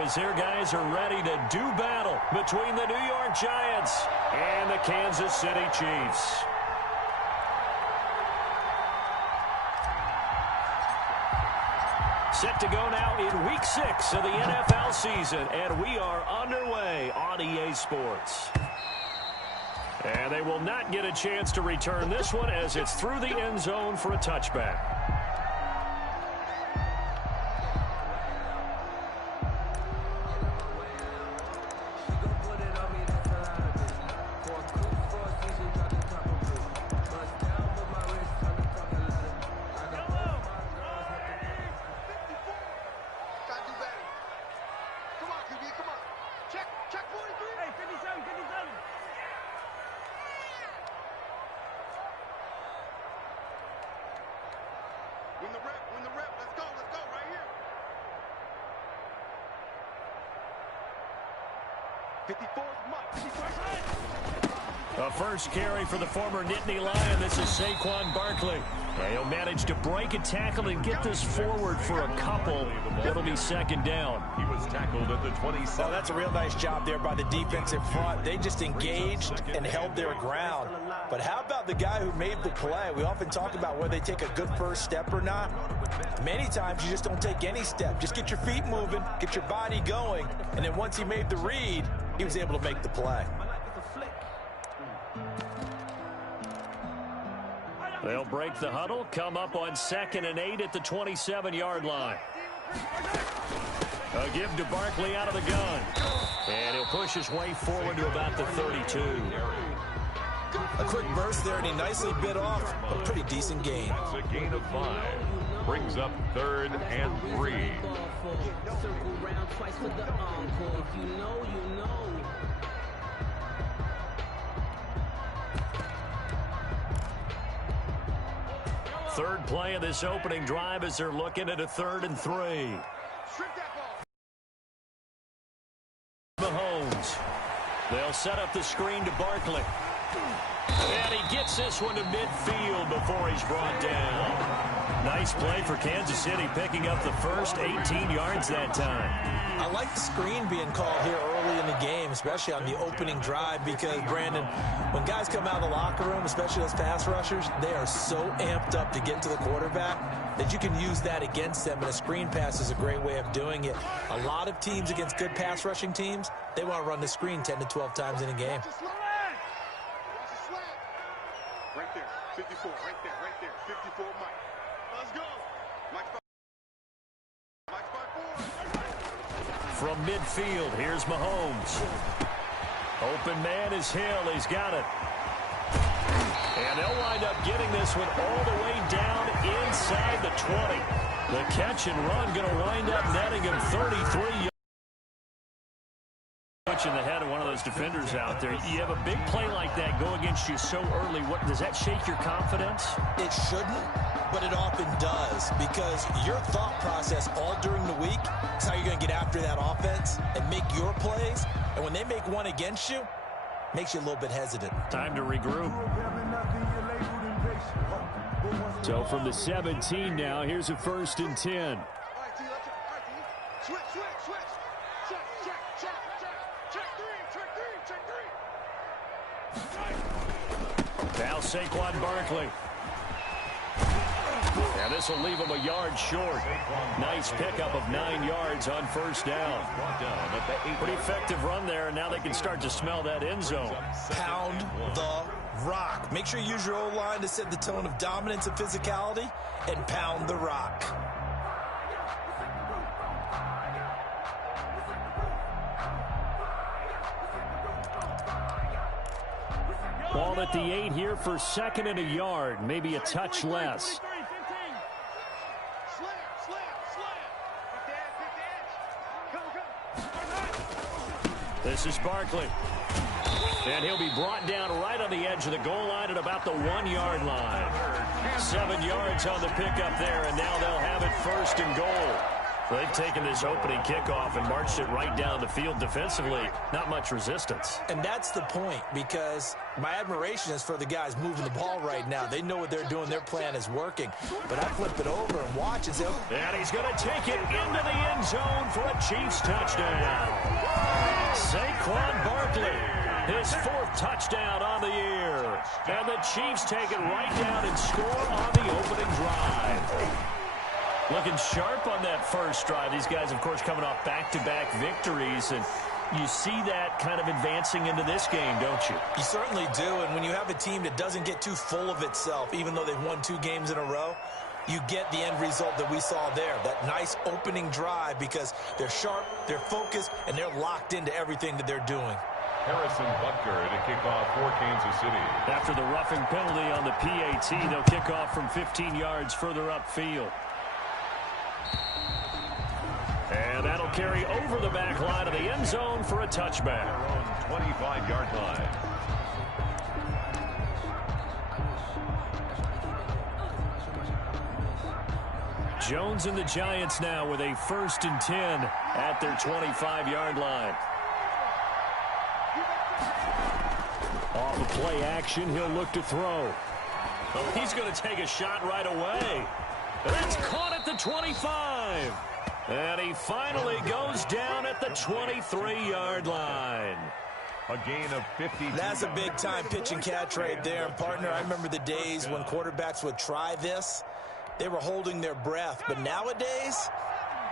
as their guys are ready to do battle between the New York Giants and the Kansas City Chiefs. Set to go now in Week 6 of the NFL season, and we are underway on EA Sports. And they will not get a chance to return this one as it's through the end zone for a touchback. Win the rep. Let's go right here. 54's Mike. A first carry for the former Nittany Lion. This is Saquon Barkley. And he'll manage to break a tackle and get this forward for a couple. It'll be second down. He was tackled at the 27. Oh, that's a real nice job there by the defensive front. They just engaged and held their ground. But how about the guy who made the play? We often talk about whether they take a good first step or not. Many times you just don't take any step. Just get your feet moving, get your body going, and then once he made the read, he was able to make the play. They'll break the huddle, come up on 2nd and 8 at the 27-yard line. A give to Barkley out of the gun. And he'll push his way forward to about the 32. A quick burst there, and he nicely bit off a pretty decent gain. That's a gain of 5. Brings up 3rd and 3. Third play of this opening drive as they're looking at a 3rd and 3. Mahomes. They'll set up the screen to Barkley. And he gets this one to midfield before he's brought down. Nice play for Kansas City, picking up the first 18 yards that time. I like the screen being called here early in the game, especially on the opening drive, because, Brandon, when guys come out of the locker room, especially those pass rushers, they are so amped up to get to the quarterback that you can use that against them, and a screen pass is a great way of doing it. A lot of teams against good pass rushing teams, they want to run the screen 10 to 12 times in a game. Right there, 54, right there, 54, Mike. Let's go. Mike's by 4. From midfield, here's Mahomes. Open man is Hill. He's got it. And they'll wind up getting this one all the way down inside the 20. The catch and run going to wind up netting him 33 yards. In the head of one of those defenders out there. You have a big play like that go against you so early. What does that shake your confidence? It shouldn't, but it often does, because your thought process all during the week is how you're going to get after that offense and make your plays. And when they make one against you, makes you a little bit hesitant. Time to regroup. So from the 17 now, here's a 1st and 10. Switch. Now Saquon Barkley. And this will leave him a yard short. Nice pickup of 9 yards on 1st down. Pretty effective run there, and now they can start to smell that end zone. Pound the rock. Make sure you use your O-line to set the tone of dominance and physicality, and pound the rock. Ball at the 8 here for 2nd and a yard, maybe a touch less. This is Barkley. And he'll be brought down right on the edge of the goal line at about the 1-yard line. 7 yards on the pickup there, and now they'll have it 1st and goal. They've taken this opening kickoff and marched it right down the field defensively. Not much resistance. And that's the point, because my admiration is for the guys moving the ball right now. They know what they're doing. Their plan is working. But I flip it over and watch and say, and he's going to take it into the end zone for a Chiefs touchdown. Saquon Barkley, his 4th touchdown on the year. And the Chiefs take it right down and score on the opening drive. Looking sharp on that first drive. These guys, of course, coming off back-to-back victories, and you see that kind of advancing into this game, don't you? You certainly do, and when you have a team that doesn't get too full of itself, even though they've won 2 games in a row, you get the end result that we saw there, that nice opening drive, because they're sharp, they're focused, and they're locked into everything that they're doing. Harrison Butker to kick off for Kansas City. After the roughing penalty on the PAT, they'll kick off from 15 yards further upfield. And that'll carry over the back line of the end zone for a touchback. Their own 25-yard line. Jones and the Giants now with a 1st and 10 at their 25-yard line. Off of play action, he'll look to throw. Oh, he's going to take a shot right away. That's caught at the 25. And he finally goes down at the 23-yard line. A gain of 50. That's a big-time pitch and catch right there. And, partner, I remember the days when quarterbacks would try this. They were holding their breath. But nowadays,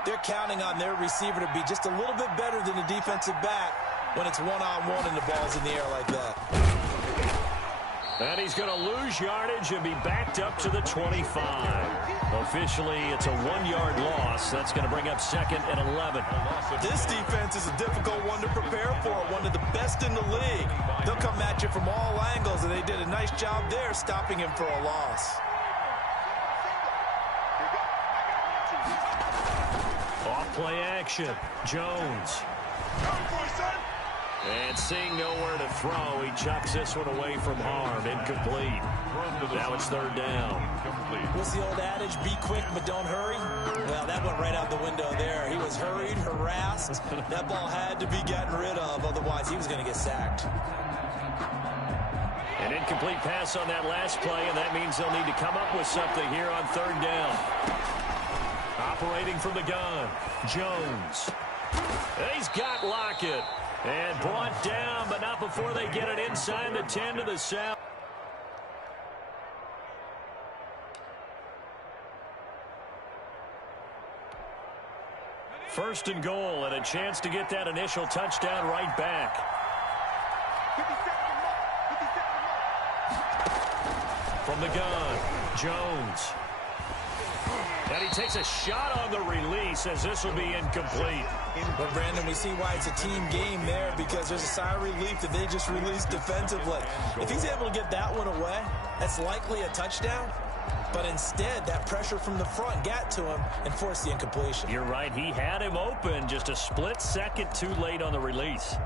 they're counting on their receiver to be just a little bit better than the defensive back when it's one-on-one and the ball's in the air like that. And he's going to lose yardage and be backed up to the 25. Officially, it's a 1-yard loss. That's going to bring up 2nd and 11. This defense is a difficult one to prepare for, one of the best in the league. They'll come at you from all angles, and they did a nice job there stopping him for a loss. Off play action, Jones. And seeing nowhere to throw, he chucks this one away from harm. Incomplete. Now it's 3rd down. What's the old adage? Be quick, but don't hurry. Well, that went right out the window there. He was hurried, harassed. That ball had to be gotten rid of. Otherwise, he was going to get sacked. An incomplete pass on that last play, and that means they'll need to come up with something here on 3rd down. Operating from the gun, Jones. He's got Lockett. And brought down, but not before they get it inside the 10 to the 7. First and goal, and a chance to get that initial touchdown right back. From the gun, Jones. And he takes a shot on the release as this will be incomplete. But, Brandon, we see why it's a team game there, because there's a sigh of relief that they just released defensively. If he's able to get that one away, that's likely a touchdown. But instead, that pressure from the front got to him and forced the incompletion. You're right. He had him open, just a split second too late on the release.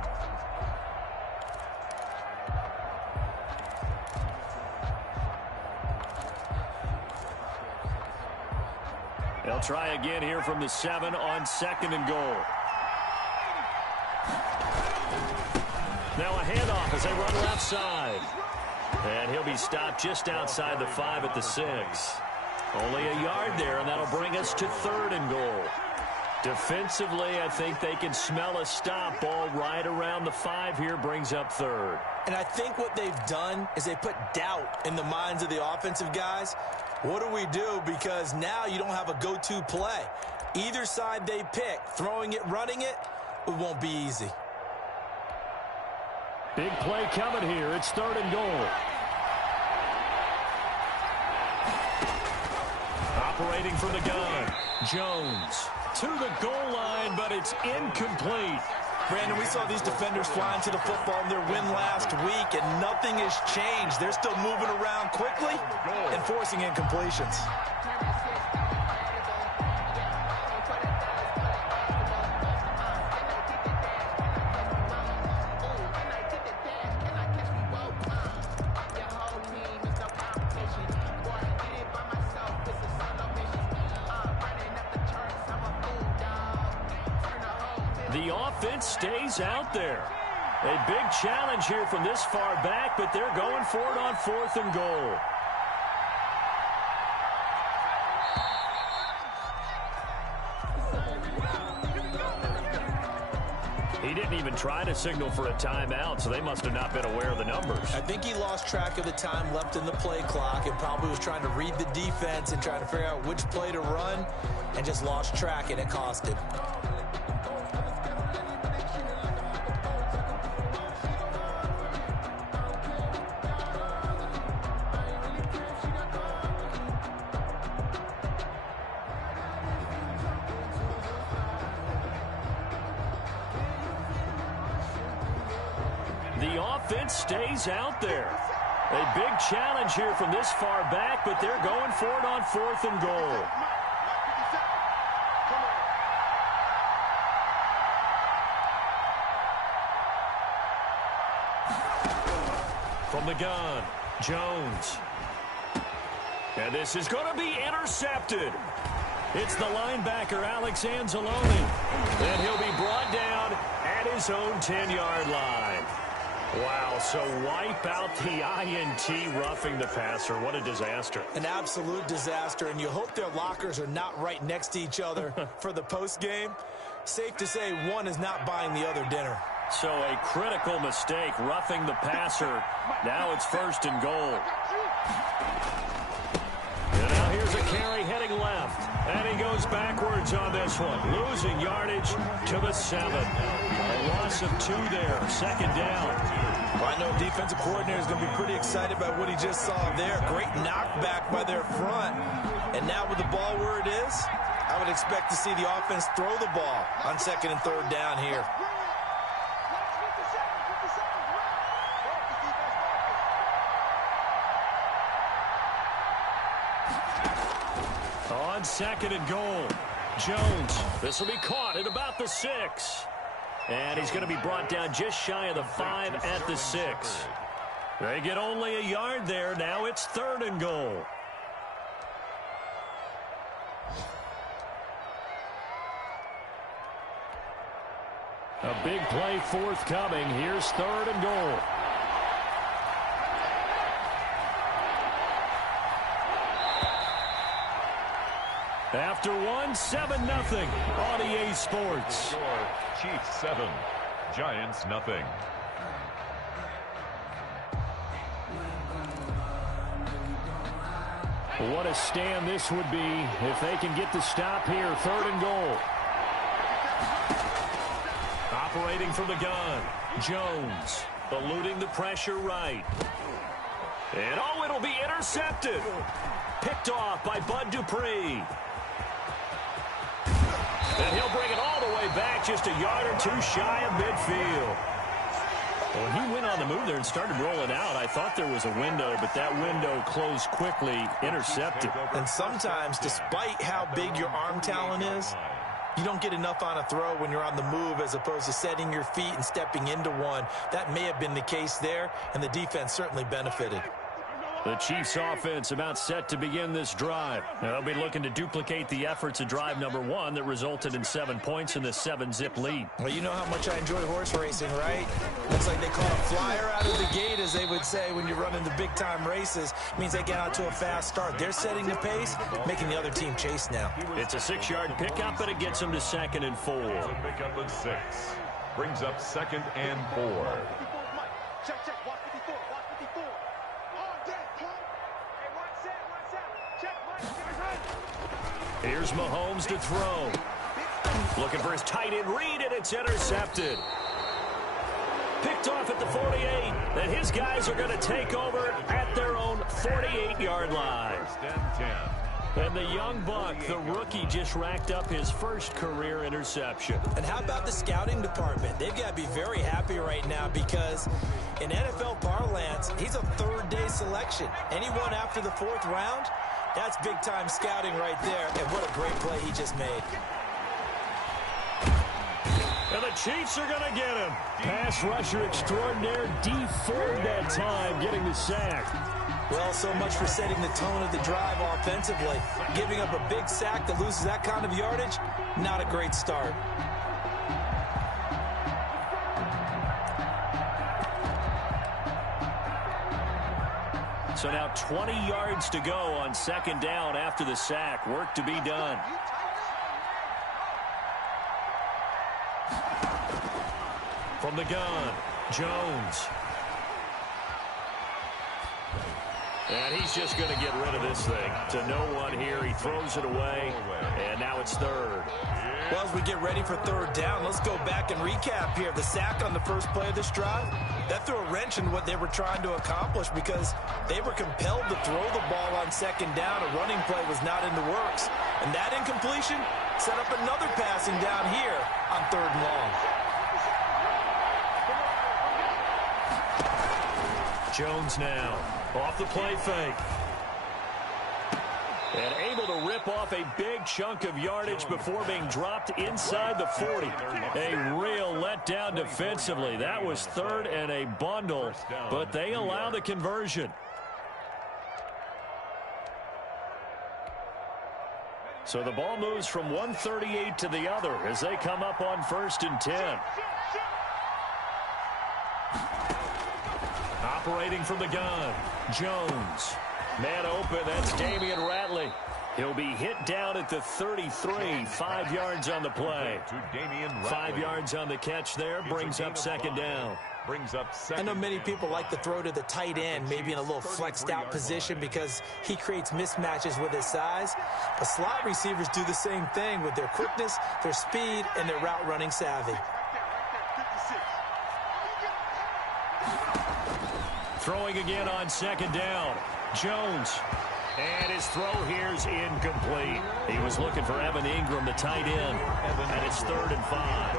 They'll try again here from the 7 on 2nd and goal. Now a handoff as they run left side. And he'll be stopped just outside the 5 at the 6. Only a yard there, and that'll bring us to 3rd and goal. Defensively, I think they can smell a stop. Ball right around the 5 here brings up 3rd. And I think what they've done is they put doubt in the minds of the offensive guys. What do we do? Because now you don't have a go-to play. Either side they pick, throwing it, running it, it won't be easy. Big play coming here. It's 3rd and goal. Operating from the gun, Jones to the goal line, but it's incomplete. Brandon, we saw these defenders flying to the football in their win last week, and nothing has changed. They're still moving around quickly and forcing incompletions. The offense stays out there. A big challenge here from this far back, but they're going for it on 4th and goal. He didn't even try to signal for a timeout, so they must have not been aware of the numbers. I think he lost track of the time left in the play clock and probably was trying to read the defense and trying to figure out which play to run and just lost track, and it cost him. The offense stays out there. A big challenge here from this far back, but they're going for it on 4th and goal. From the gun, Jones. And this is going to be intercepted. It's the linebacker, Alex Anzalone. And he'll be brought down at his own 10-yard line. Wow, so wipe out the INT, roughing the passer. What a disaster. An absolute disaster, and you hope their lockers are not right next to each other for the postgame. Safe to say one is not buying the other dinner. So a critical mistake, roughing the passer. Now it's 1st and goal. And now here's a carry heading left. And he goes backwards on this one. Losing yardage to the 7. A loss of 2 there. 2nd down. Well, I know defensive coordinator is going to be pretty excited by what he just saw there. Great knockback by their front. And now with the ball where it is, I would expect to see the offense throw the ball on 2nd and 3rd down here. On 2nd and goal, Jones. This will be caught at about the 6. And he's going to be brought down just shy of the 5 at the 6. They get only a yard there. Now it's 3rd and goal. A big play forthcoming. Here's 3rd and goal. After one, 7-0 on EA Sports. Chiefs 7, Giants nothing. What a stand this would be if they can get the stop here. 3rd and goal. Operating from the gun, Jones eluding the pressure right. And oh, it'll be intercepted. Picked off by Bud Dupree. And he'll bring it all the way back, just a yard or 2 shy of midfield. When he went on the move there and started rolling out, I thought there was a window, but that window closed quickly, intercepted. And sometimes, despite how big your arm talent is, you don't get enough on a throw when you're on the move as opposed to setting your feet and stepping into one. That may have been the case there, and the defense certainly benefited. The Chiefs offense about set to begin this drive. They'll be looking to duplicate the efforts of drive number 1 that resulted in 7 points in the 7-zip lead. Well, you know how much I enjoy horse racing, right? Looks like they caught a flyer out of the gate, as they would say when you're running the big-time races. It means they get out to a fast start. They're setting the pace, making the other team chase now. It's a 6-yard pickup, and it gets them to 2nd and 4. Pickup of 6. Brings up 2nd and 4. Check, check, watch 54, watch 54. On deck, come. Hey, watch that, check, Mike, Here's Mahomes to throw. Looking for his tight end read, and it's intercepted. Picked off at the 48, and his guys are going to take over at their own 48-yard line. 1st and 10. And the young buck, the rookie, just racked up his first career interception. And how about the scouting department? They've got to be very happy right now because in NFL parlance, he's a 3rd-day selection. Anyone after the 4th round, that's big-time scouting right there. And what a great play he just made. And the Chiefs are going to get him. Pass rusher extraordinaire, Dee Ford that time, getting the sack. Well, so much for setting the tone of the drive offensively. Giving up a big sack that loses that kind of yardage, not a great start. So now 20 yards to go on second down after the sack. Work to be done. From the gun, Jones. And he's just going to get rid of this thing to no one here. He throws it away, and now it's third. Well, as we get ready for third down, let's go back and recap here. The sack on the first play of this drive, that threw a wrench in what they were trying to accomplish because they were compelled to throw the ball on second down. A running play was not in the works. And that incompletion set up another passing down here on third and long. Jones now off the play fake. And able to rip off a big chunk of yardage before being dropped inside the 40. A real letdown defensively. That was third and a bundle, but they allow the conversion. So the ball moves from 138 to the other as they come up on 1st and 10. Operating from the gun, Jones. Man open, that's Damian Ratley. He'll be hit down at the 33, 5 yards on the play. 5 yards on the catch there, brings up second down. I know many people like to throw to the tight end, maybe in a little flexed out position because he creates mismatches with his size. But slot receivers do the same thing with their quickness, their speed, and their route running savvy. Throwing again on second down. Jones. And his throw here's incomplete. He was looking for Evan Ingram, the tight end. And it's 3rd and 5.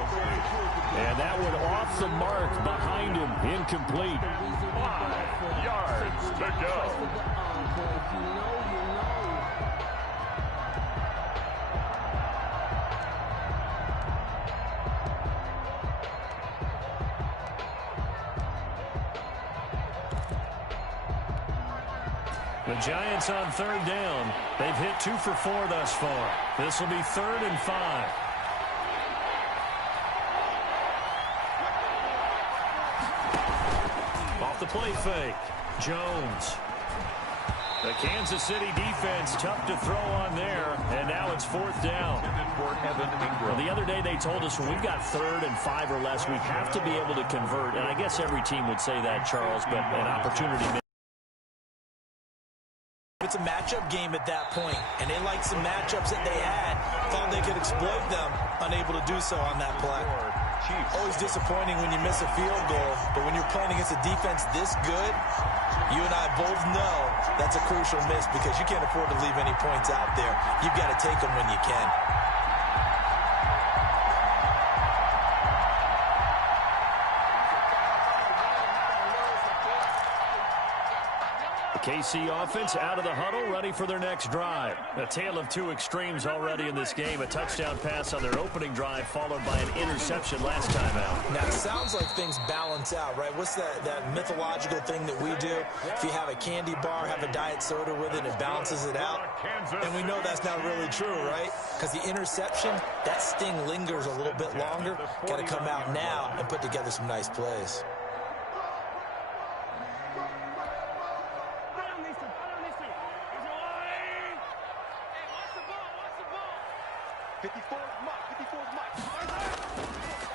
And that one off the mark behind him. Incomplete. 5 yards to go. The Giants on third down. They've hit 2 for 4 thus far. This will be 3rd and 5. Off the play fake. Jones. The Kansas City defense tough to throw on there, and now it's 4th down. Well, the other day they told us when we've got 3rd and 5 or less, we have to be able to convert. And I guess every team would say that, Charles, but an opportunity. It's a matchup game at that point, and they liked some matchups that they had, thought they could exploit them, unable to do so on that play. Always disappointing when you miss a field goal, but when you're playing against a defense this good, you and I both know that's a crucial miss because you can't afford to leave any points out there. You've got to take them when you can. KC offense out of the huddle, ready for their next drive. A tale of two extremes already in this game. A touchdown pass on their opening drive, followed by an interception last time out. Now, it sounds like things balance out, right? What's that mythological thing that we do? If you have a candy bar, have a diet soda with it, it balances it out. And we know that's not really true, right? Because the interception, that sting lingers a little bit longer. Got to come out now and put together some nice plays.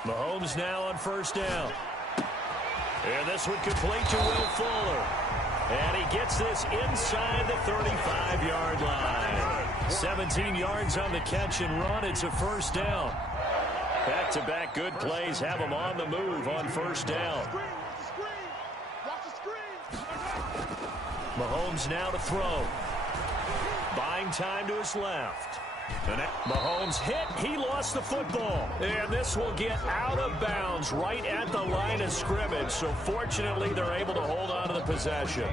Mahomes now on first down. And this one complete to Will Fuller. And he gets this inside the 35-yard line. 17 yards on the catch and run. It's a first down. Back-to-back good plays have him on the move on first down. Mahomes now to throw. Buying time to his left. And Mahomes hit. He lost the football. And this will get out of bounds right at the line of scrimmage. So fortunately, they're able to hold on to the possession.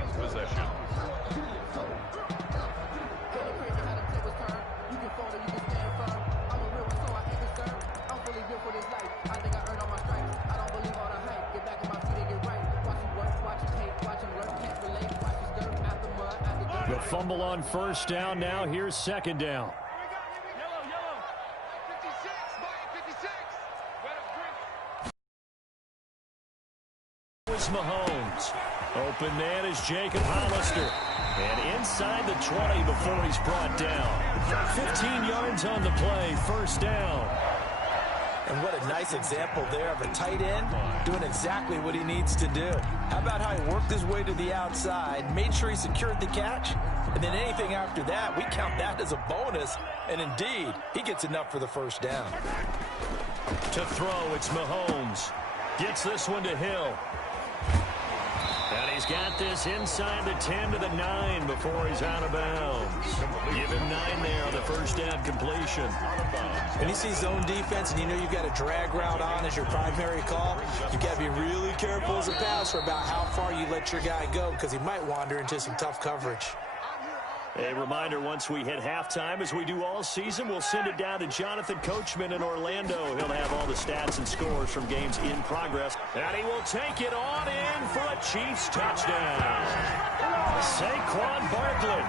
The fumble on first down. Now here's second down. Mahomes. Open man is Jacob Hollister. And inside the 20 before he's brought down. 15 yards on the play, first down. And what a nice example there of a tight end doing exactly what he needs to do. How about how he worked his way to the outside, made sure he secured the catch, and then anything after that, we count that as a bonus. And indeed, he gets enough for the first down. To throw, it's Mahomes. Gets this one to Hill. And he's got this inside the 10 to the 9 before he's out of bounds. Give him 9 there on the first down completion. When you see zone defense and you know you've got a drag route on as your primary call, you've got to be really careful as a passer about how far you let your guy go because he might wander into some tough coverage. A reminder, once we hit halftime, as we do all season, we'll send it down to Jonathan Coachman in Orlando. He'll have all the stats and scores from games in progress. And he will take it on in for a Chiefs touchdown. Saquon Barkley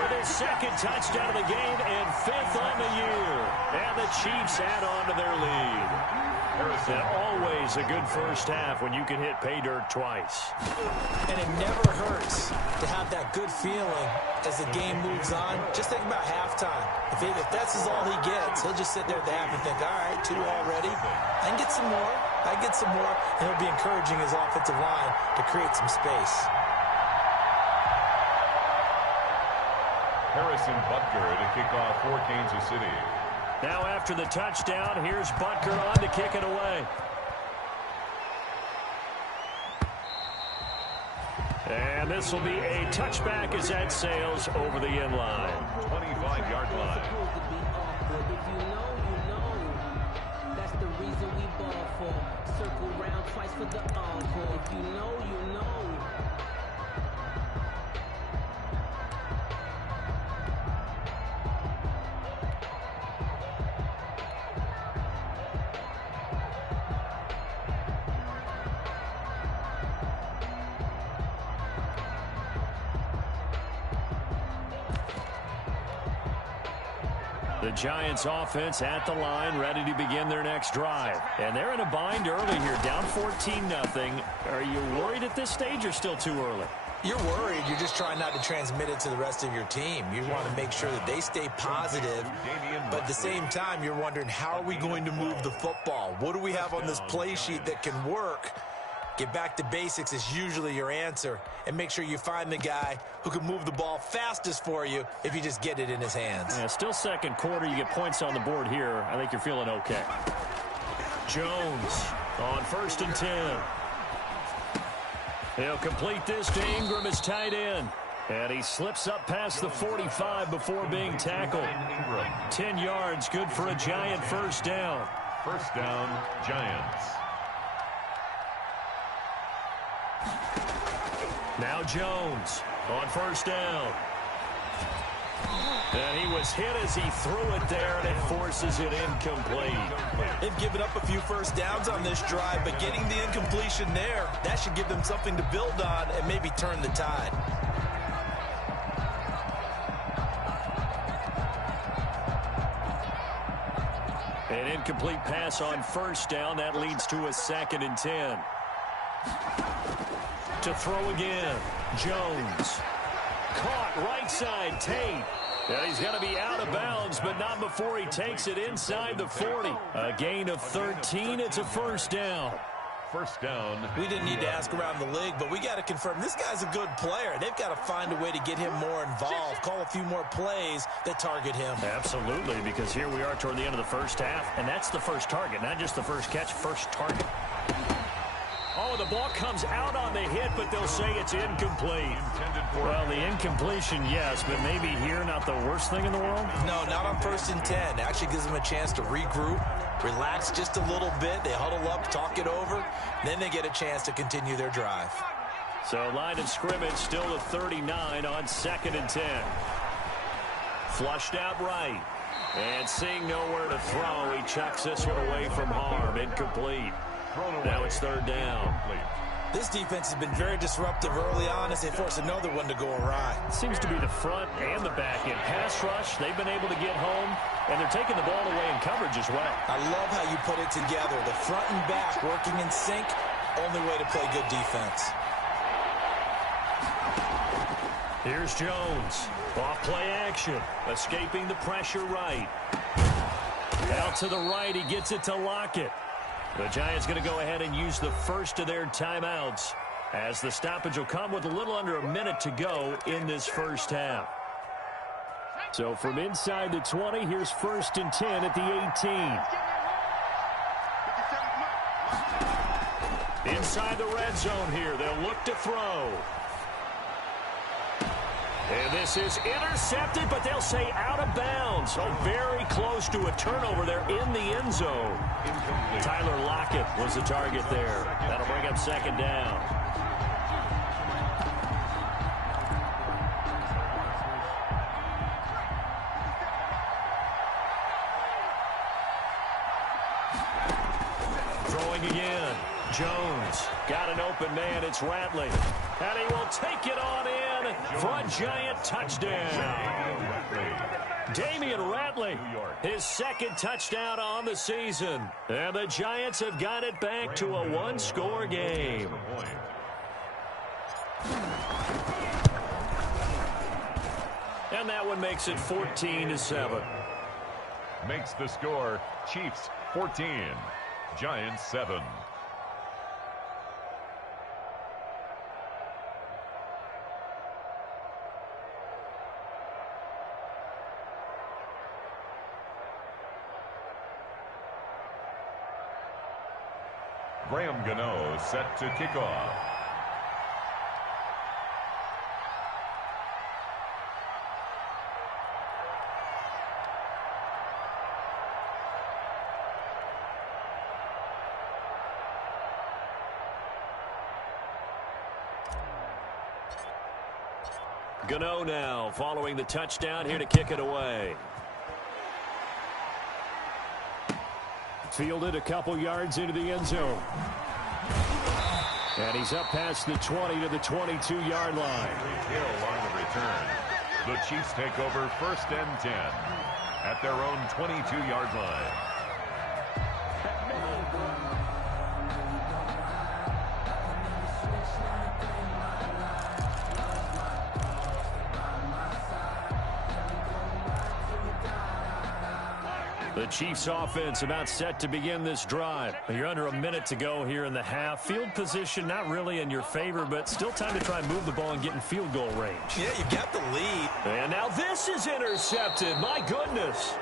with his second touchdown of the game and 5th on the year. And the Chiefs add on to their lead. And always a good first half when you can hit pay dirt twice. And it never hurts to have that good feeling as the game moves on. Just think about halftime. If that's all he gets, he'll just sit there at the half and think, all right, 2 already. I can get some more. I can get some more. And he'll be encouraging his offensive line to create some space. Harrison Butker to kick off for Kansas City. Now after the touchdown, here's Butker on to kick it away. And this will be a touchback as that sails over the end line. 25-yard line. If you know, you know. That's the reason we ball for. Circle round twice for the encore. If you know, you know. The Giants offense at the line, ready to begin their next drive. And they're in a bind early here, down 14-0. Are you worried at this stage or still too early? You're worried. You're just trying not to transmit it to the rest of your team. You want to make sure that they stay positive. But at the same time, you're wondering, how are we going to move the football? What do we have on this play sheet that can work? Get back to basics is usually your answer. And make sure you find the guy who can move the ball fastest for you if you just get it in his hands. Yeah, still second quarter. You get points on the board here. I think you're feeling okay. Jones on 1st and 10. He'll complete this to Ingram as tight end. And he slips up past the 45 before being tackled. 10 yards, good for a Giant first down. First down, Giants. Now Jones on 1st down. And he was hit as he threw it there, and it forces it incomplete. They've given up a few first downs on this drive, but getting the incompletion there, that should give them something to build on and maybe turn the tide. An incomplete pass on 1st down. That leads to a 2nd and 10. To throw again, Jones. Caught right side, Tate. And he's going to be out of bounds, but not before he takes it inside the 40. A gain of 13. It's a first down. First down. We didn't need to ask around the league, but we got to confirm this guy's a good player. They've got to find a way to get him more involved, call a few more plays that target him. Absolutely, because here we are toward the end of the first half, and that's the first target, not just the first catch, first target. Oh, the ball comes out on the hit, but they'll say it's incomplete. Well, the incompletion, yes, but maybe here not the worst thing in the world? No, not on 1st and 10. It actually gives them a chance to regroup, relax just a little bit. They huddle up, talk it over. Then they get a chance to continue their drive. So line of scrimmage still at 39 on 2nd and 10. Flushed out right. And seeing nowhere to throw, he chucks this one away from harm. Incomplete. Now it's 3rd down. This defense has been very disruptive early on as they force another one to go awry. Seems to be the front and the back end. Pass rush, they've been able to get home, and they're taking the ball away in coverage as well. I love how you put it together. The front and back working in sync, only way to play good defense. Here's Jones. Off play action. Escaping the pressure right. Out to the right. He gets it to Lockett. The Giants going to go ahead and use the first of their timeouts as the stoppage will come with a little under a minute to go in this first half. So from inside the 20, here's 1st and 10 at the 18. Inside the red zone here. They'll look to throw. And this is intercepted, but they'll say out of bounds. So very close to a turnover there in the end zone. Tyler Lockett was the target there. That'll bring up 2nd down. Throwing again. Jones got an open man. It's Ratley. And he will take it on in for a Giant touchdown. Damian Ratley, his 2nd touchdown on the season. And the Giants have got it back to a 1-score game. And that one makes it 14-7. Makes the score Chiefs 14, Giants 7. Graham Gano set to kick off. Gano now following the touchdown here to kick it away. Fielded a couple yards into the end zone. And he's up past the 20 to the 22-yard line. Hill on the return. The Chiefs take over 1st and 10 at their own 22-yard line. The Chiefs offense about set to begin this drive. You're under a minute to go here in the half. Field position not really in your favor, but still time to try and move the ball and get in field goal range. Yeah, you got the lead. And now this is intercepted. My goodness.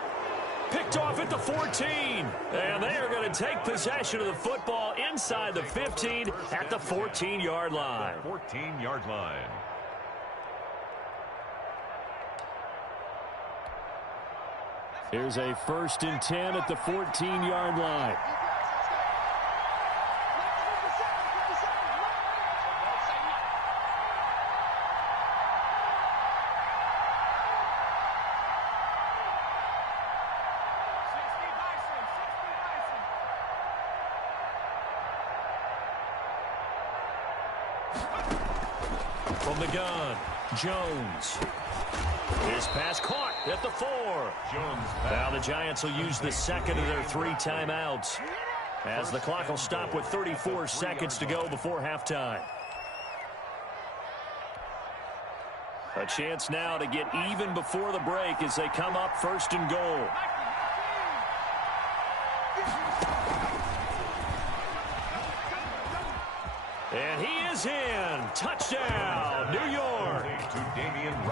Picked off at the 14. And they are going to take possession of the football inside the 15 at the 14-yard line. 14-yard line. Here's a 1st and 10 at the 14-yard line. From the gun, Jones. His pass caught at the 4. Jones. Now the Giants will use the 2nd of their 3 timeouts as the clock will stop with 34 seconds to go before halftime. A chance now to get even before the break as they come up 1st and goal. And he is in. Touchdown, New York.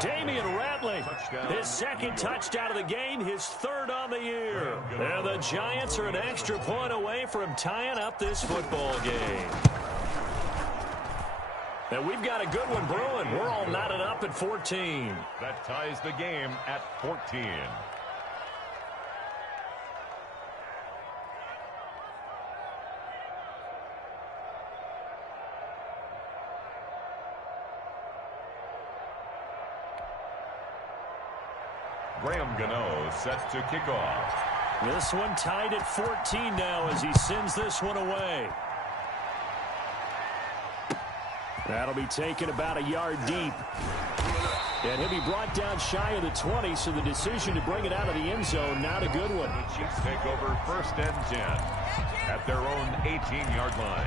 Damian Ratley, his 2nd touchdown of the game, his 3rd on the year. And the Giants are an extra point away from tying up this football game. And we've got a good one brewing. We're all knotted up at 14. That ties the game at 14. Graham Gano set to kick off. This one tied at 14 now as he sends this one away. That'll be taken about a yard deep. And he'll be brought down shy of the 20, so the decision to bring it out of the end zone, not a good one. The Chiefs take over 1st and 10 at their own 18-yard line.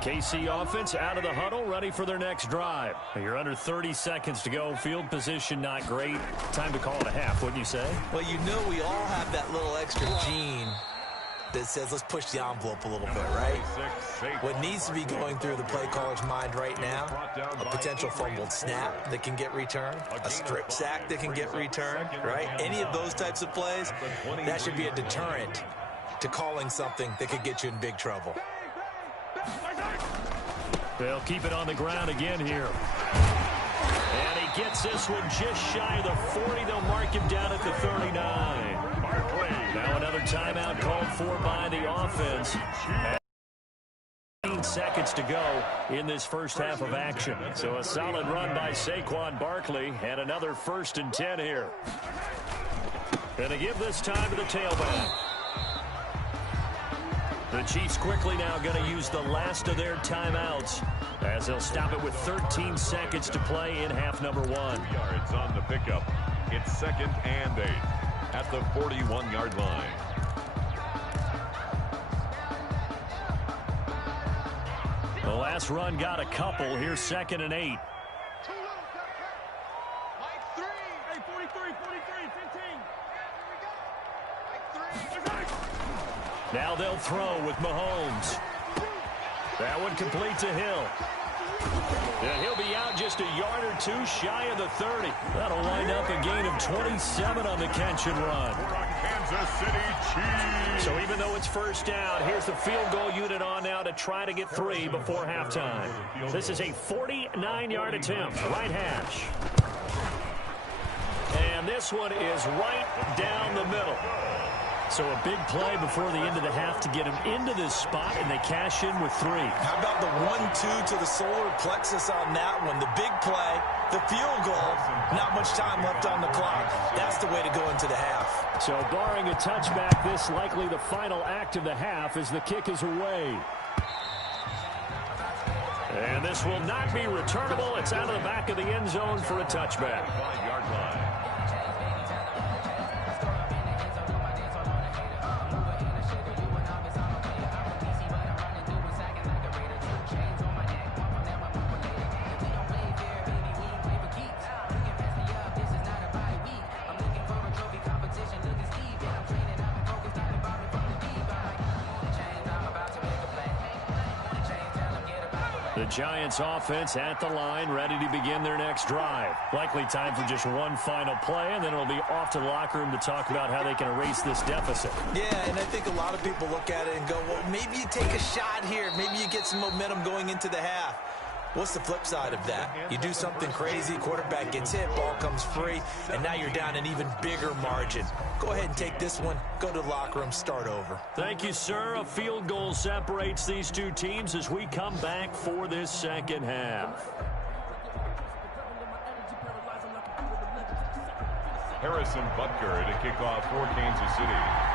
KC offense out of the huddle, ready for their next drive. You're under 30 seconds to go. Field position not great. Time to call it a half, wouldn't you say? Well, you know we all have that little extra gene that says let's push the envelope a little bit, right? What needs to be going through the play caller's mind right now, a potential fumbled snap that can get returned, a strip sack that can get returned, right? Any of those types of plays, that should be a deterrent to calling something that could get you in big trouble. They'll keep it on the ground again here. And he gets this one just shy of the 40. They'll mark him down at the 39. Now another timeout called for by the offense. 15 seconds to go in this first half of action. So a solid run by Saquon Barkley and another 1st and 10 here. And to give this time to the tailback. The Chiefs quickly now going to use the last of their timeouts as they'll stop it with 13 seconds to play in half number 1. 2 yards on the pickup. It's 2nd and 8 at the 41-yard line. The last run got a couple. Here's 2nd and 8. Now they'll throw with Mahomes. That one complete to Hill. And he'll be out just a yard or two shy of the 30. That'll wind up a gain of 27 on the catch and run. Kansas City Chiefs. So even though it's first down, here's the field goal unit on now to try to get 3 before halftime. This is a 49-yard attempt, right hash. And this one is right down the middle. So a big play before the end of the half to get him into this spot, and they cash in with 3. How about the 1-2 to the solar plexus on that one? The big play, the field goal, not much time left on the clock. That's the way to go into the half. So barring a touchback, this likely the final act of the half as the kick is away. And this will not be returnable. It's out of the back of the end zone for a touchback. 5-yard line. The Giants offense at the line, ready to begin their next drive. Likely time for just one final play, and then it'll be off to the locker room to talk about how they can erase this deficit. Yeah, and I think a lot of people look at it and go, well, maybe you take a shot here. Maybe you get some momentum going into the half. What's the flip side of that? You do something crazy, quarterback gets hit, ball comes free, and now you're down an even bigger margin. Go ahead and take this one, go to the locker room, start over. Thank you, sir. A field goal separates these two teams as we come back for this second half. Harrison Butker to kick off for Kansas City.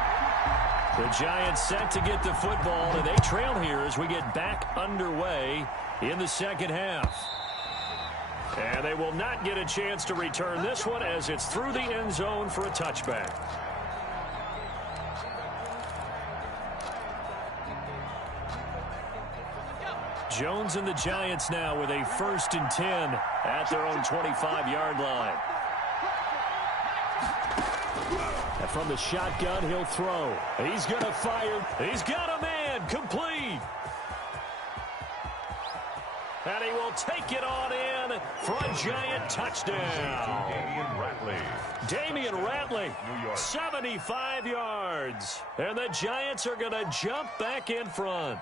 The Giants set to get the football, and they trail here as we get back underway in the second half. And they will not get a chance to return this one as it's through the end zone for a touchback. Jones and the Giants now with a 1st and 10 at their own 25-yard line. And from the shotgun, he'll throw. He's going to fire. He's got a man. Complete. And he will take it on in for a Giant touchdown. Damian Ratley, New York. 75 yards. And the Giants are going to jump back in front.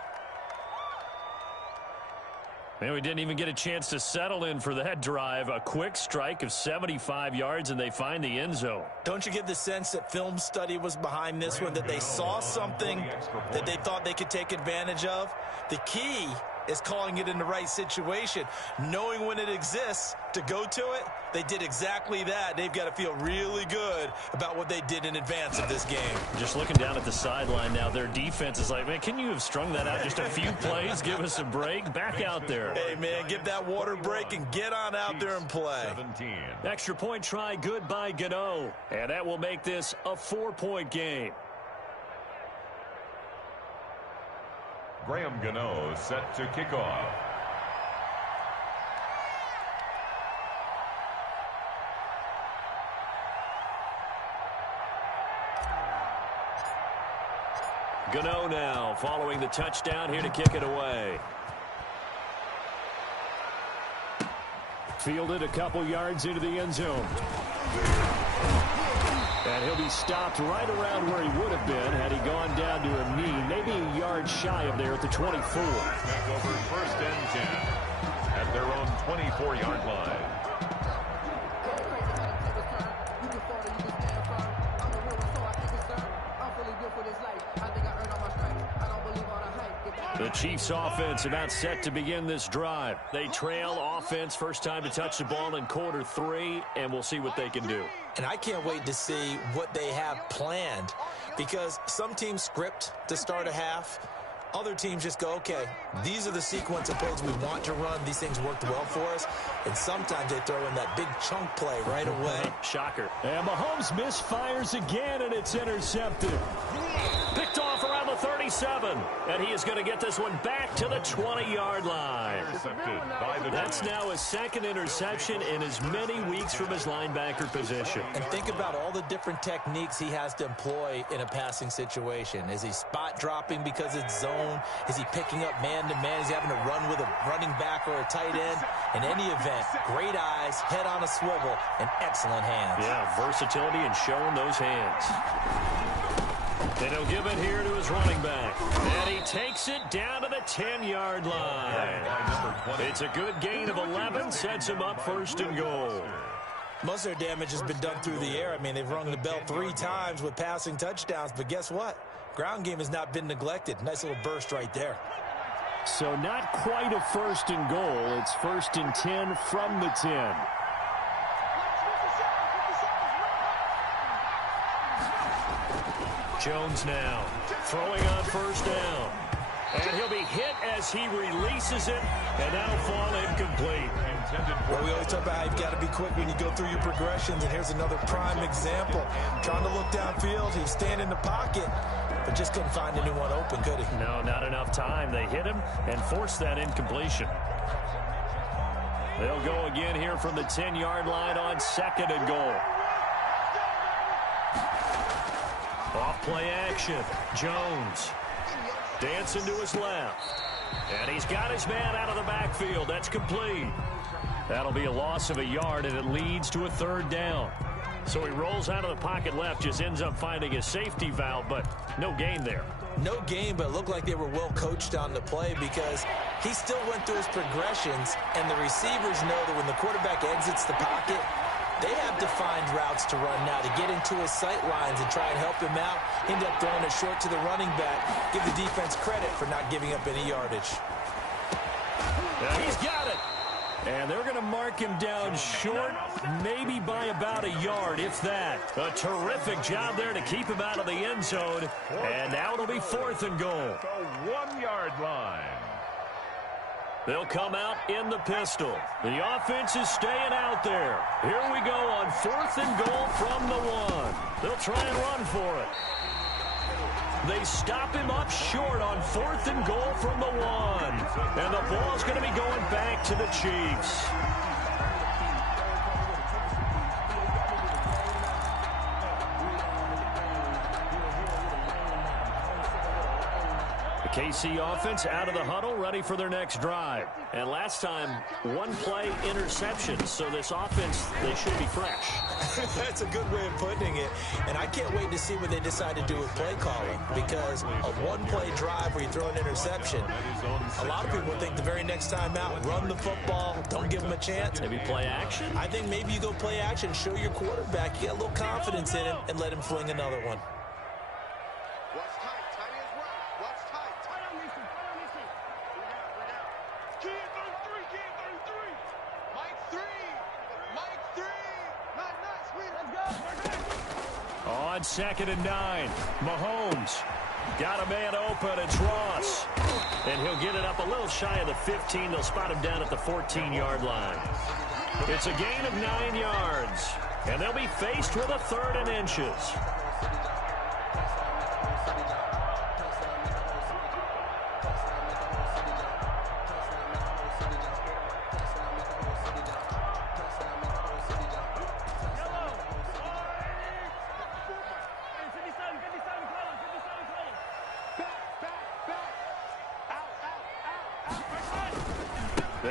And we didn't even get a chance to settle in for that drive. A quick strike of 75 yards, and they find the end zone. Don't you get the sense that film study was behind this one, that they saw something that they thought they could take advantage of? The key is calling it in the right situation, knowing when it exists to go to it. They did exactly that. They've got to feel really good about what they did in advance of this game. Just looking down at the sideline now, their defense is like, man, can you have strung that out just a few plays? Give us a break. Back out there. Hey, man, give that water break and get on out there and play. 17. Extra point try, good by Gano. And that will make this a 4-point game. Graham Gano set to kick off. Gano now following the touchdown here to kick it away. Fielded a couple yards into the end zone. And he'll be stopped right around where he would have been had he gone down to a knee, maybe a yard shy of there at the 24. Take over first and 10 at their own 24-yard line. The Chiefs offense about set to begin this drive. They trail offense, first time to touch the ball in quarter 3, and we'll see what they can do. And I can't wait to see what they have planned, because some teams script to start a half. Other teams just go, okay, these are the sequence of plays we want to run. These things worked well for us. And sometimes they throw in that big chunk play right away. Shocker. And Mahomes misfires again, and it's intercepted. Picked off around the 37. And he is going to get this one back to the 20-yard line. Intercepted by the That's now his second interception in as many weeks from his linebacker position. And think about all the different techniques he has to employ in a passing situation. Is he spot dropping because it's zone? Is he picking up man-to-man? Is he having to run with a running back or a tight end? In any event, great eyes, head on a swivel, and excellent hands. Yeah, versatility and showing those hands. And he'll give it here to his running back. And he takes it down to the 10-yard line. It's a good gain of 11, sets him up first and goal. Most of their damage has been done through the air. I mean, they've rung the bell 3 times with passing touchdowns, but guess what? Ground game has not been neglected. Nice little burst right there. So not quite a first and goal. It's first and 10 from the 10. Jones now throwing on first down. And he'll be hit as he releases it, and that'll fall incomplete. Well, we always talk about how you've got to be quick when you go through your progressions, and here's another prime example. Trying to look downfield, he was standing in the pocket, but just couldn't find anyone open, could he? No, not enough time. They hit him and forced that incompletion. They'll go again here from the 10-yard line on second and goal. Off play action. Jones dancing to his left. And he's got his man out of the backfield. That's complete. That'll be a loss of a yard, and it leads to a third down. So he rolls out of the pocket left, just ends up finding a safety valve, but no gain there. No gain, but it looked like they were well coached on the play because he still went through his progressions, and the receivers know that when the quarterback exits the pocket, they have defined routes to run now to get into his sight lines and try and help him out. End up throwing it short to the running back. Give the defense credit for not giving up any yardage. Yeah, he's got it. And they're going to mark him down short, maybe by about a yard, if that. A terrific job there to keep him out of the end zone. And now it'll be fourth and goal. The 1-yard line. They'll come out in the pistol. The offense is staying out there. Here we go on fourth and goal from the 1. They'll try and run for it. They stop him up short on fourth and goal from the 1. And the ball's going to be going back to the Chiefs. KC offense out of the huddle, ready for their next drive. And last time, 1-play interception. So this offense, they should be fresh. That's a good way of putting it. And I can't wait to see what they decide to do with play calling, because a 1-play drive where you throw an interception, a lot of people think the very next time out, run the football, don't give them a chance. Maybe play action? I think maybe you go play action, show your quarterback, you get a little confidence in him, and let him fling another one. On second and 9, Mahomes got a man open. It's Ross. And he'll get it up a little shy of the 15. They'll spot him down at the 14-yard line. It's a gain of 9 yards. And they'll be faced with a 3rd and inches.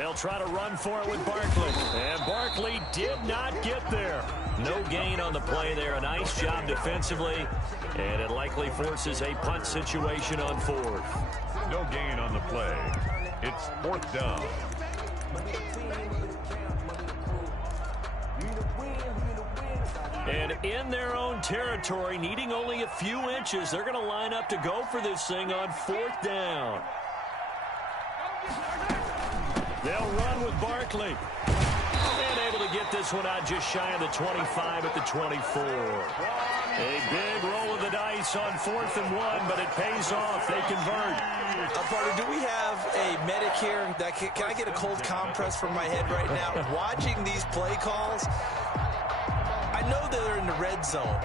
They'll try to run for it with Barkley. And Barkley did not get there. No gain on the play there. A nice job defensively. And it likely forces a punt situation on fourth. No gain on the play. It's fourth down. And in their own territory, needing only a few inches, they're going to line up to go for this thing on fourth down. They'll run with Barkley. And able to get this one out just shy of the 25 at the 24. A big roll of the dice on 4th and 1, but it pays off. They convert. Partner, do we have a medic here? Can I get a cold compress from my head right now? Watching these play calls, I know they're in the red zone,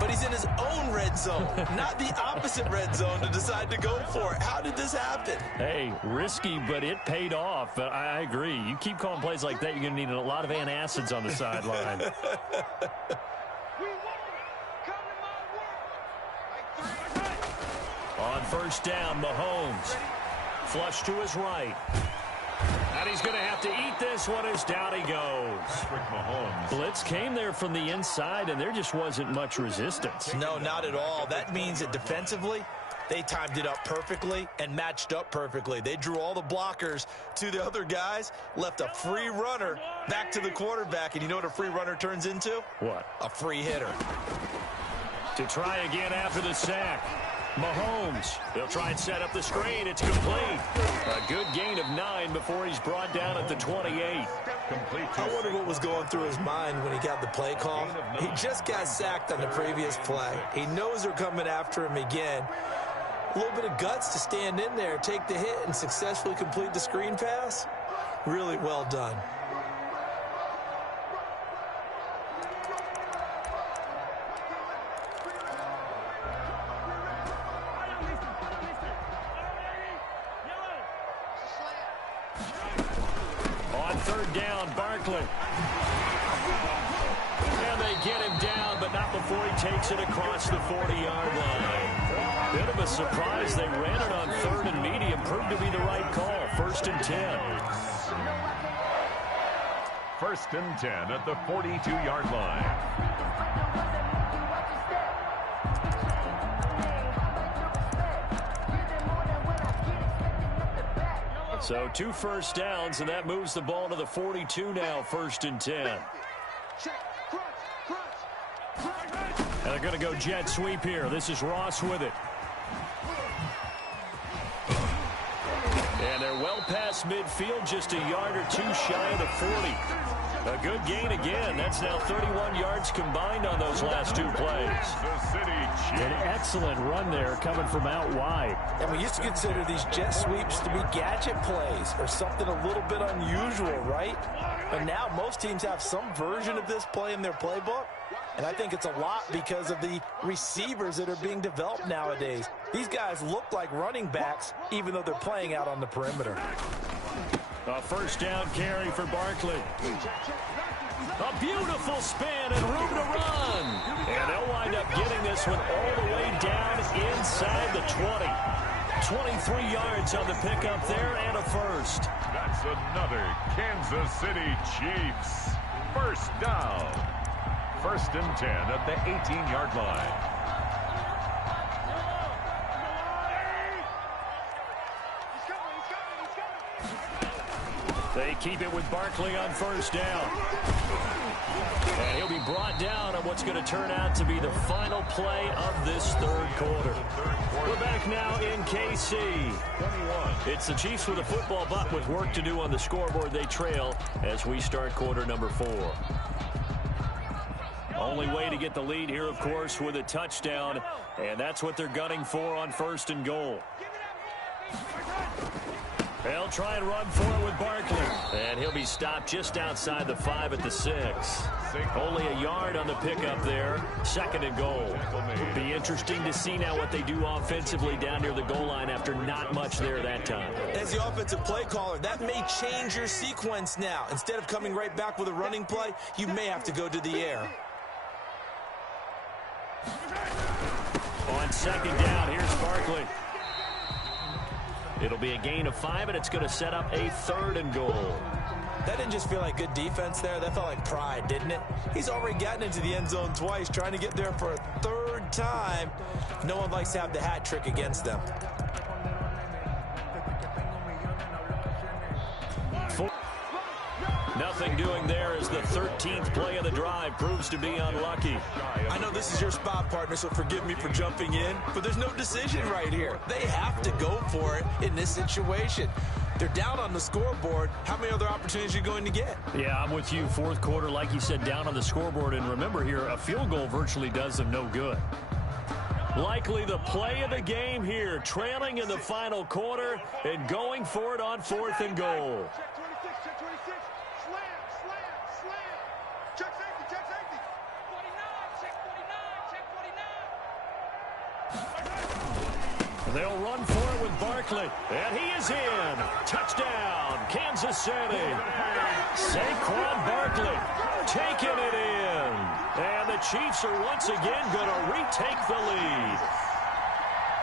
but he's in his own red zone, not the opposite red zone to decide to go for it. How did this happen? Hey, risky, but it paid off. But I agree. You keep calling plays like that, you're going to need a lot of antacids on the sideline. On first down, Mahomes. Flush to his right. And he's going to have to eat this one as down he goes. Mahomes. Blitz came there from the inside, and there just wasn't much resistance. No, not at all. That means that defensively, they timed it up perfectly and matched up perfectly. They drew all the blockers to the other guys, left a free runner back to the quarterback. And you know what a free runner turns into? What? A free hitter. To try again after the sack. Mahomes, they'll try and set up the screen. It's complete. A good gain of 9 before he's brought down at the 28. Complete. I wonder what was going through his mind when he got the play call. He just got sacked on the previous play. He knows they're coming after him again. A little bit of guts to stand in there, take the hit, and successfully complete the screen pass. Really well done. On third down, Barkley. And they get him down, but not before he takes it across the 40-yard line. Bit of a surprise. They ran it on third and medium. Proved to be the right call. First and 10. First and 10 at the 42-yard line. So 2 first downs, and that moves the ball to the 42 now, first and 10. And they're going to go jet sweep here. This is Ross with it. And they're well past midfield, just a yard or two shy of the 40. A good gain again. That's now 31 yards combined on those last 2 plays. An excellent run there coming from out wide. And we used to consider these jet sweeps to be gadget plays or something a little bit unusual, right? But now most teams have some version of this play in their playbook. And I think it's a lot because of the receivers that are being developed nowadays. These guys look like running backs, even though they're playing out on the perimeter. A first down carry for Barkley. A beautiful spin and room to run. And they'll wind up getting this one all the way down inside the 20. 23 yards on the pickup there and a first. That's another Kansas City Chiefs. First down. First and 10 at the 18-yard line. They keep it with Barkley on first down. And he'll be brought down on what's going to turn out to be the final play of this third quarter. We're back now in KC. It's the Chiefs with a football, but with work to do on the scoreboard. They trail as we start quarter number 4. Only way to get the lead here, of course, with a touchdown. And that's what they're gunning for on first and goal. They'll try and run for it with Barkley. And he'll be stopped just outside the 5 at the 6. Only a yard on the pickup there. Second and goal. Be interesting to see now what they do offensively down near the goal line after not much there that time. As the offensive play caller, that may change your sequence now. Instead of coming right back with a running play, you may have to go to the air. On second down, here's Barkley. It'll be a gain of 5, and it's going to set up a 3rd and goal. That didn't just feel like good defense there. That felt like pride, didn't it? He's already gotten into the end zone twice, trying to get there for a 3rd time. No one likes to have the hat trick against them. Nothing doing there as the 13th play of the drive proves to be unlucky. I know this is your spot, partner, so forgive me for jumping in, but there's no decision right here. They have to go for it in this situation. They're down on the scoreboard. How many other opportunities are you going to get? Yeah, I'm with you. 4th quarter, like you said, down on the scoreboard. And remember here, a field goal virtually does them no good. Likely the play of the game here, trailing in the final quarter and going for it on 4th and goal. Check 26, check 26. Slam, slam, slam. Check safety, check safety. 49, check 49, check 49. They'll run for it with Barkley, and he is in. Touchdown, Kansas City. Saquon Barkley taking it in. And the Chiefs are once again going to retake the lead.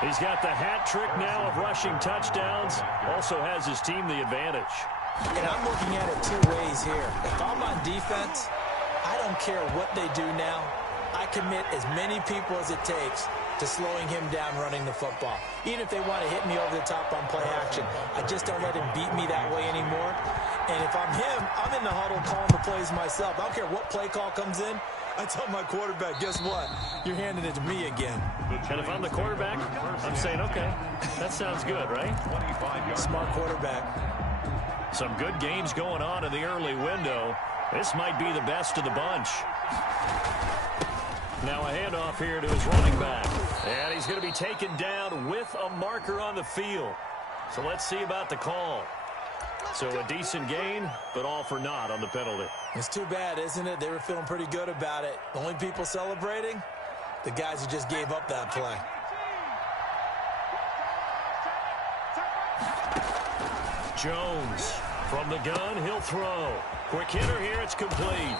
He's got the hat trick now of rushing touchdowns. Also has his team the advantage. And I'm looking at it 2 ways here. If I'm on defense, I don't care what they do now. I commit as many people as it takes to slowing him down running the football. Even if they want to hit me over the top on play action, I just don't let him beat me that way anymore. And if I'm him, I'm in the huddle calling the plays myself. I don't care what play call comes in. I tell my quarterback, guess what? You're handing it to me again. And if I'm the quarterback, I'm saying, okay, that sounds good, right? Smart quarterback. Some good games going on in the early window. This might be the best of the bunch. Now a handoff here to his running back. And he's going to be taken down with a marker on the field. So let's see about the call. So a decent gain, but all for naught on the penalty. It's too bad, isn't it? They were feeling pretty good about it. The only people celebrating, the guys who just gave up that play. Jones from the gun, he'll throw. Quick hitter here, it's complete.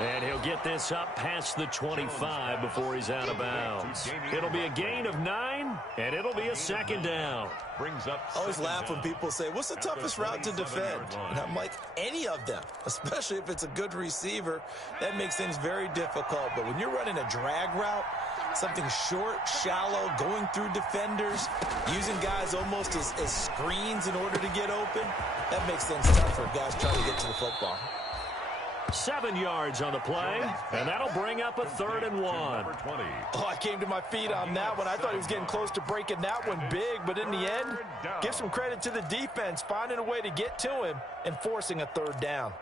And he'll get this up past the 25 before he's out of bounds. It'll be a gain of 9, and it'll be a 2nd down. I always laugh when people say, what's the toughest route to defend? And I'm like, any of them, especially if it's a good receiver. That makes things very difficult. But when you're running a drag route, something short, shallow, going through defenders, using guys almost as screens in order to get open, that makes things tough for guys trying to get to the football. 7 yards on the play, and that'll bring up a 3rd and 1. Oh, I came to my feet on that one. I thought he was getting close to breaking that one big, but in the end, give some credit to the defense, finding a way to get to him and forcing a 3rd down.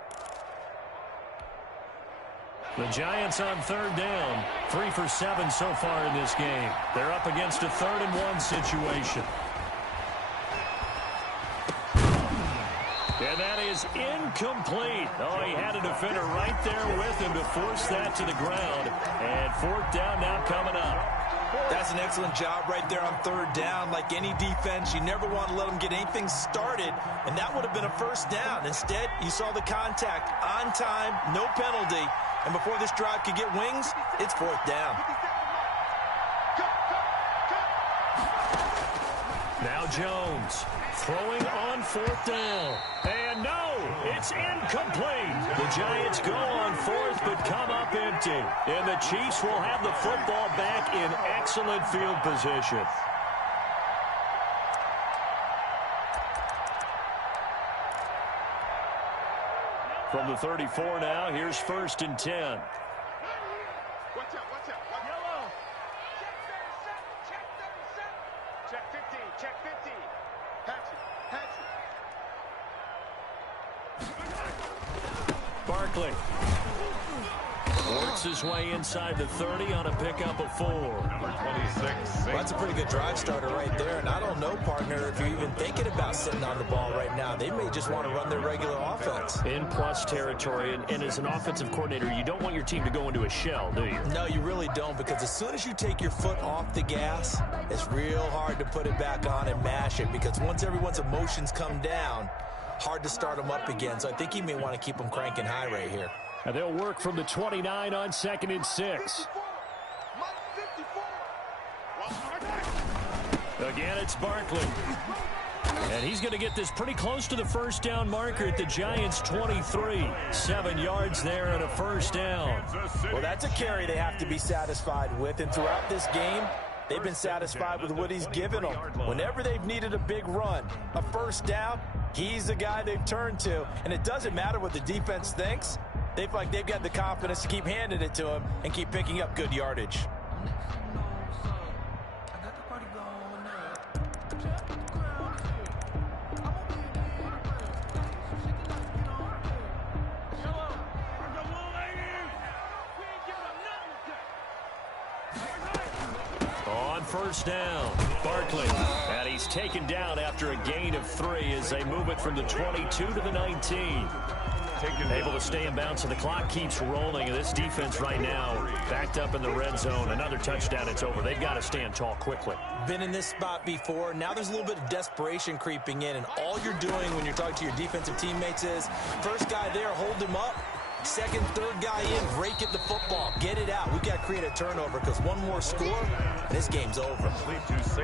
The Giants on 3rd down, 3 for 7 so far in this game. They're up against a 3rd and 1 situation. And that is incomplete. Oh, he had a defender right there with him to force that to the ground. And 4th down now coming up. That's an excellent job right there on 3rd down. Like any defense, you never want to let them get anything started, and that would have been a 1st down. Instead, you saw the contact on time, no penalty, and before this drive could get wings, it's 4th down. Now Jones throwing on 4th down. And no, it's incomplete. The Giants go on 4th but come up empty. And the Chiefs will have the football back in excellent field position. From the 34 now, here's 1st and 10. Watch out, watch out. Yellow. Check 37, check 37. Check 15, check 15. Hatchet, hatchet. Barkley works his way inside the 30 on a pickup of 4. Number 26. Well, that's a pretty good drive starter right there. And I don't know, partner, if you're even thinking about sitting on the ball right now. They may just want to run their regular offense. In plus territory, and as an offensive coordinator, you don't want your team to go into a shell, do you? No, you really don't, because as soon as you take your foot off the gas, it's real hard to put it back on and mash it, because once everyone's emotions come down, hard to start them up again. So I think you may want to keep them cranking high right here. And they'll work from the 29 on 2nd and 6. Again, it's Barkley. And he's going to get this pretty close to the first down marker at the Giants' 23. 7 yards there and a first down. Well, that's a carry they have to be satisfied with. And throughout this game, they've been satisfied with what he's given them. Whenever they've needed a big run, a first down, he's the guy they've turned to. And it doesn't matter what the defense thinks. They feel like they've got the confidence to keep handing it to him and keep picking up good yardage. First down, Barkley. And he's taken down after a gain of 3 as they move it from the 22 to the 19. Able to stay in bounds, and the clock keeps rolling. And this defense right now backed up in the red zone. Another touchdown, it's over. They've got to stand tall quickly. Been in this spot before. Now there's a little bit of desperation creeping in. And all you're doing when you're talking to your defensive teammates is, first guy there, hold him up. Second, third guy in, break at the football. Get it out. We've got to create a turnover because one more score, and this game's over.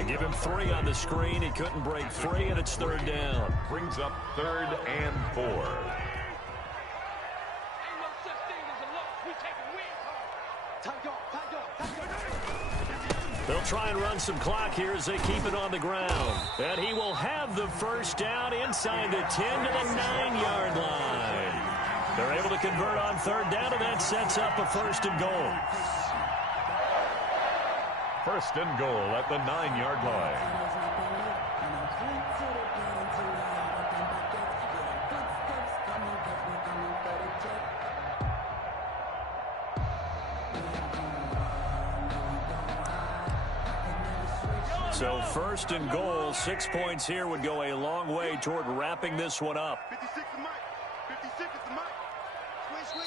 Give him 3 on the screen. He couldn't break free, and it's third down. Brings up 3rd and 4. They'll try and run some clock here as they keep it on the ground. And he will have the first down inside the 10 to the 9-yard line. They're able to convert on third down, and that sets up a first and goal. First and goal at the 9-yard line. So first and goal, 6 points here would go a long way toward wrapping this one up.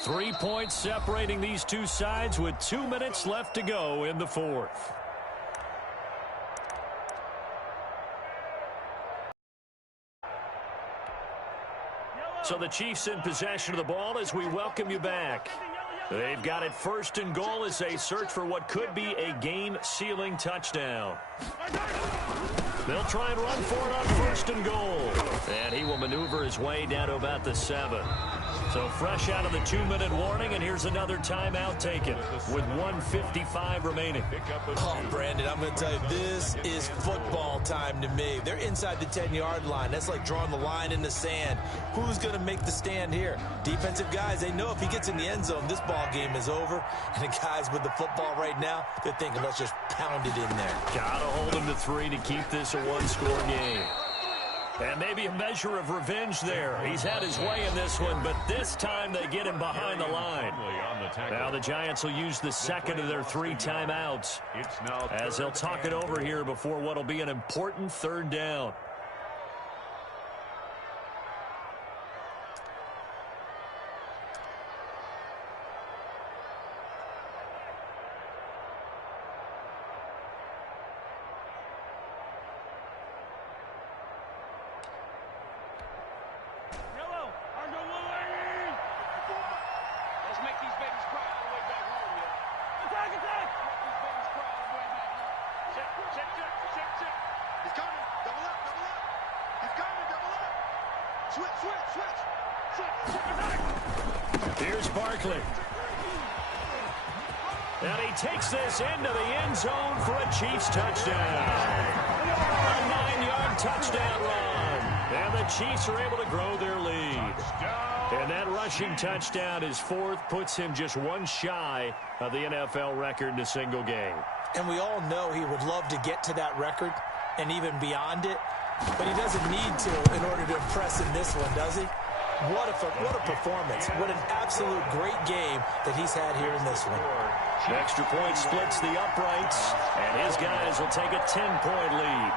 3 points separating these two sides with 2 minutes left to go in the fourth. So the Chiefs in possession of the ball as we welcome you back. They've got it first and goal as they search for what could be a game-sealing touchdown. They'll try and run for it on first and goal. And he will maneuver his way down to about the 7. So fresh out of the 2-minute warning, and here's another timeout taken with 1:55 remaining. Oh, Brandon, I'm going to tell you, this is football time to me. They're inside the 10-yard line. That's like drawing the line in the sand. Who's going to make the stand here? Defensive guys, they know if he gets in the end zone, this ball game is over. And the guys with the football right now, they're thinking, let's just pound it in there. Got to hold him to 3 to keep this a one-score game. And maybe a measure of revenge there. He's had his way in this one, but this time they get him behind the line. Now the Giants will use the second of their 3 timeouts as they'll talk it over here before what will be an important third down. Here's Barkley. And he takes this into the end zone for a Chiefs touchdown. A 9-yard touchdown run. And the Chiefs are able to grow their lead. And that rushing touchdown, his 4th, puts him just 1 shy of the NFL record in a single game. And we all know he would love to get to that record and even beyond it. But he doesn't need to in order to impress in this one, does he? What a performance. What an absolute great game that he's had here in this one. The extra point splits the uprights, and his guys will take a 10-point lead.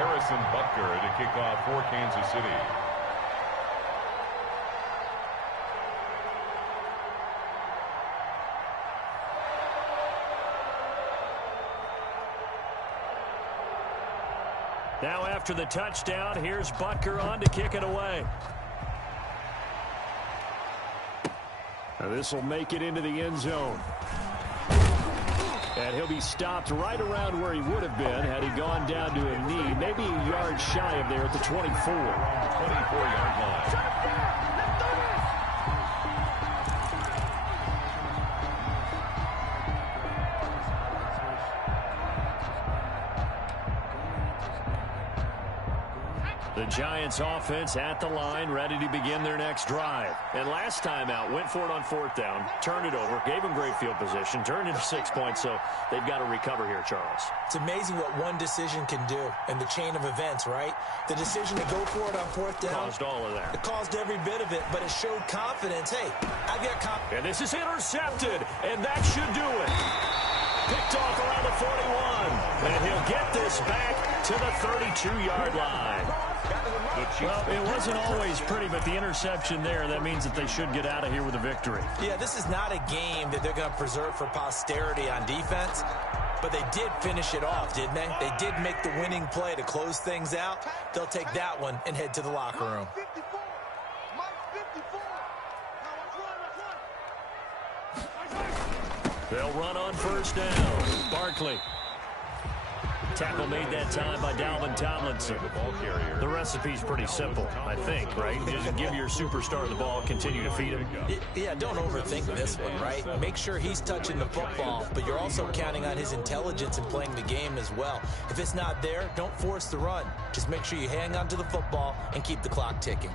Harrison Butker to kick off for Kansas City. Now after the touchdown, here's Butker on to kick it away. Now this will make it into the end zone. And he'll be stopped right around where he would have been had he gone down to a knee, maybe a yard shy of there at the 24. 24-yard line. The Giants offense at the line, ready to begin their next drive. And last time out, went for it on fourth down, turned it over, gave them great field position, turned into 6 points, so they've got to recover here, Charles. It's amazing what one decision can do in the chain of events, right? The decision to go for it on fourth down. Caused all of that. It caused every bit of it, but it showed confidence. Hey, I've got confidence. And this is intercepted, and that should do it. Picked off around the 41, and he'll get this back to the 32-yard line. Well, it wasn't always pretty, but the interception there, that means that they should get out of here with a victory. Yeah, this is not a game that they're going to preserve for posterity on defense, but they did finish it off, didn't they? They did make the winning play to close things out. They'll take that one and head to the locker room. They'll run on first down. Barkley. Tackle made that time by Dalvin Tomlinson. The recipe's pretty simple, I think, right? Just give your superstar the ball, continue to feed him. Yeah, don't overthink this one, right? Make sure he's touching the football, but you're also counting on his intelligence in playing the game as well. If it's not there, don't force the run. Just make sure you hang on to the football and keep the clock ticking.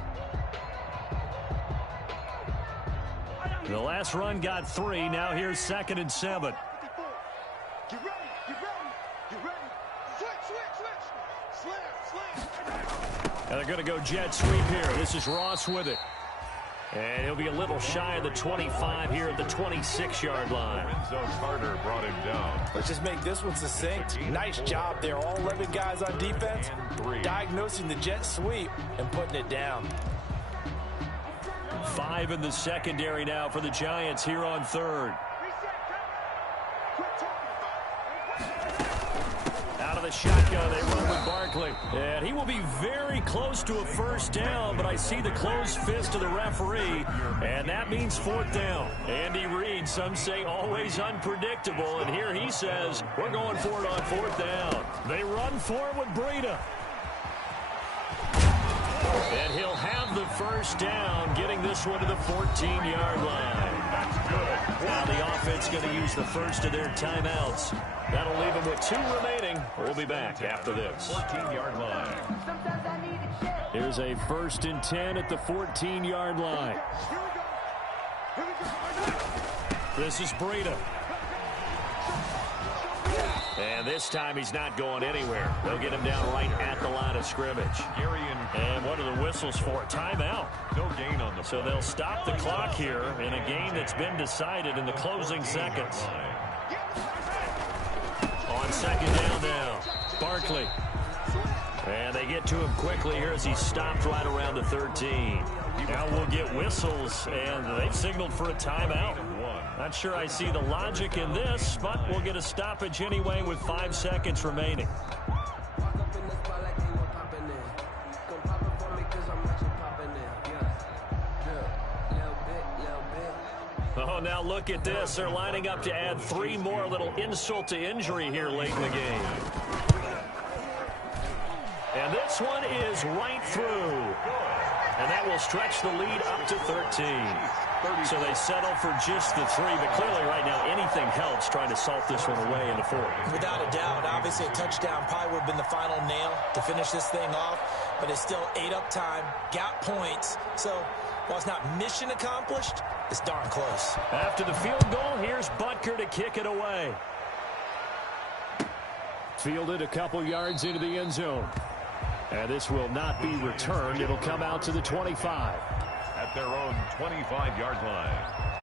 The last run got 3. Now here's 2nd and 7. Get ready, get ready, get ready. Switch. Slam. And they're going to go jet sweep here. This is Ross with it. And he'll be a little shy of the 25 here at the 26-yard line. Lorenzo Carter brought him down. Let's just make this one succinct. Nice job there. All 11 guys on defense, diagnosing the jet sweep and putting it down. 5 in the secondary now for the Giants here on 3rd. Out of the shotgun, they run with Barkley. And he will be very close to a first down, but I see the closed fist of the referee, and that means 4th down. Andy Reid, some say always unpredictable, and here he says, we're going for it on 4th down. They run for it with Breida. And he'll have the first down, getting this one to the 14-yard line. That's good. Now the offense going to use the first of their timeouts. That'll leave them with 2 remaining. We'll be back after this. 14-yard line. Here's a 1st and 10 at the 14-yard line. This is Breida. And this time he's not going anywhere. They'll get him down right at the line of scrimmage. And what are the whistles for? Timeout. No gain on the So they'll stop the clock here in a game that's been decided in the closing seconds. On 2nd down now, Barkley. And they get to him quickly here as he's stopped right around the 13. Now we'll get whistles, and they've signaled for a timeout. Not sure I see the logic in this, but we'll get a stoppage anyway with 5 seconds remaining. Oh, now look at this. They're lining up to add 3 more, little insult to injury here late in the game. And this one is right through. And that will stretch the lead up to 13. So they settle for just the 3, but clearly right now anything helps trying to salt this one away into 4. Without a doubt, obviously a touchdown probably would have been the final nail to finish this thing off, but it's still 8 up time, got points. So while it's not mission accomplished, it's darn close. After the field goal, here's Butker to kick it away. Fielded a couple yards into the end zone. And this will not be returned. It'll come out to the 25. At their own 25-yard line.